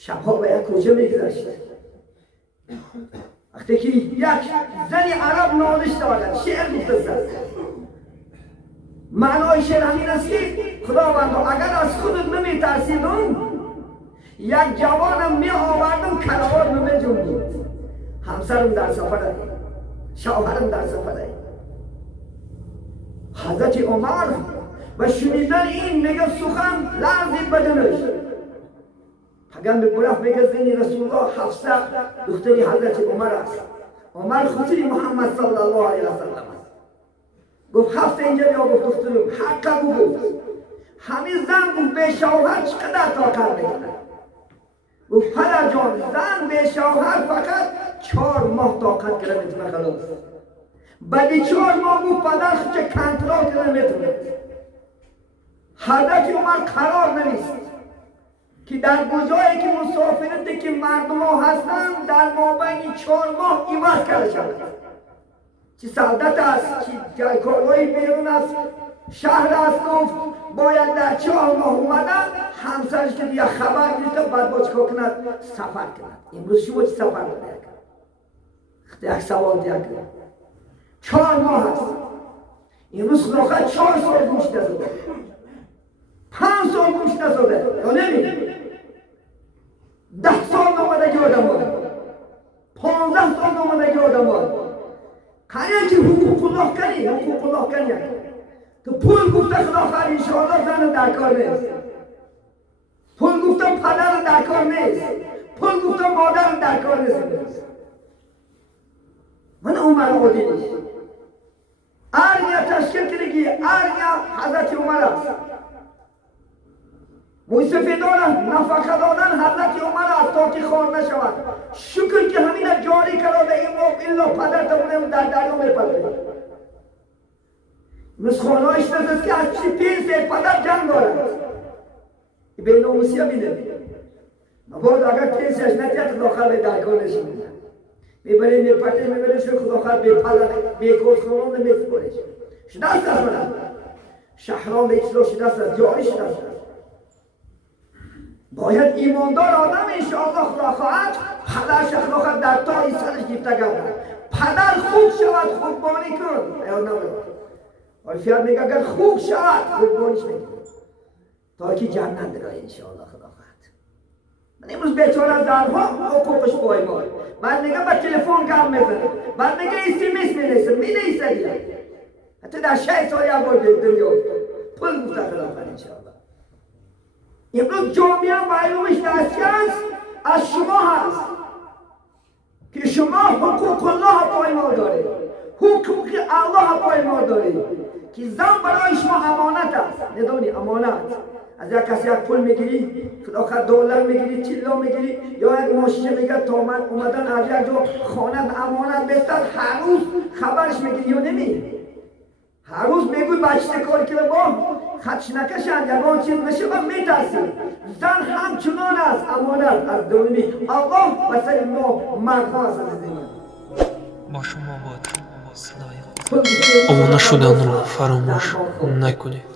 شبها باید کجا میگذشت؟ وقتی که یک زنی عرب نالش دارد شعر گفته است. معنای شعر همین است که خداوند اگر از خودت نمیترسیدم یک جوانم می آوردم کلاوار نمی جنبید. همسرم در سفره، شوهرم در سفره. حضرت عمر و شنیدن این میگه سخن لرزید بدنش. پیغمبر برفت میگه زنی رسول الله حفصه دختری حضرت عمر است. عمر خسری محمد صلی الله علیه و سلم است. گفت حفصه اینجا بیا. گفت دخترم حق گفت. همین زن گفت به شوهر چقدر طاقت میکنه؟ گفت پدر جان زن به شوهر فقط 4 ماه طاقت کنه میتونه خلاص. بعد 4 ماه گفت پدر چه کنترل کنه میتونه. حضرت عمر قرار نمیست که در کجایی که مسافرتی که مردم ها هستن در مابین 4 ماه ایواز کرده شود. چه سعادت است که کارهای بیرون است شهر است گفت باید در 4 ماه اومدن همسرش که دیگه خبر گرفته بعد با چکا کند سفر کند. امروز شما چه سفر کنید؟ یک سوال دیگه کنید 4 ماه هست. امروز خداخواه 4 سال گوش نزده 5 سال گوش نزده یا نمید 10 سال نمادگی آدم باید 15 سال نمادگی آدم باید کنی که حقوق الله کنی حقوق الله کنی تو پول گفته خداخواه انشاءالله زن در کار نیست. پول گفته پدر در کار نیست. پول گفته مادر در کار نیست. من عمر عادی نیست. ارنیا تشکیل کنگی ارنیا حضرت عمر است. موسیقی دارن نفقه دادن حضرت عمر است تا که خار نشود. شکر که همین جاری کرده الا پدر تمونیم در دریا میپرده. مسخانهایش نزد که از چی پیسه پدر جنگ دارد. به ناموسی ها بینه. مباد اگر پیسهش نتید خداخواه به درکار نشون میبریم میپرده میبریم شد خداخواه به پدر به کسخانان نمیسپرش. شدست است منم. شهران به اصلاح شدست است. جاری شدست است. باید ایماندار آدم انشاءالله خداخواهد پدرش خداخواه در تای سرش گفته گردد. پدر خوب شود خوببانی کن. یا نمید. عرفیت میگه اگر خوب شود خوببانیش میگه تا که جنت رای انشاءالله خداخواهد. من امروز بیچاره زنها حقوقش پایمال. بعد میگه با تلفن کم میزنه. بعد میگه SMS مینیسه مینیسه دیگه. حتی در 6 سال یک بار دنیا پول گفته خداخواهد انشاءالله. امروز جامعه معلومش دستی است از شما هست که شما حقوق الله پایمال دارید. حقوق الله پایمال دارید که زن برای شما امانت است. ندانی امانت از یک کسی یک پول میگیری خداخواه دلار میگیری چیلا میگیری یا یک ماشین میگه تا من اومدن از یک جا خانه امانت بستد هر روز خبرش میگیری یا نمی هر روز میگوی بچه کار که با خدش نکشند یکان چیز نشه و میترسی. زن همچنان است امانت از دونی الله و سر ما مردها است عزیزی با شما باد صدای خود آمانه شدن رو فراموش نکنید.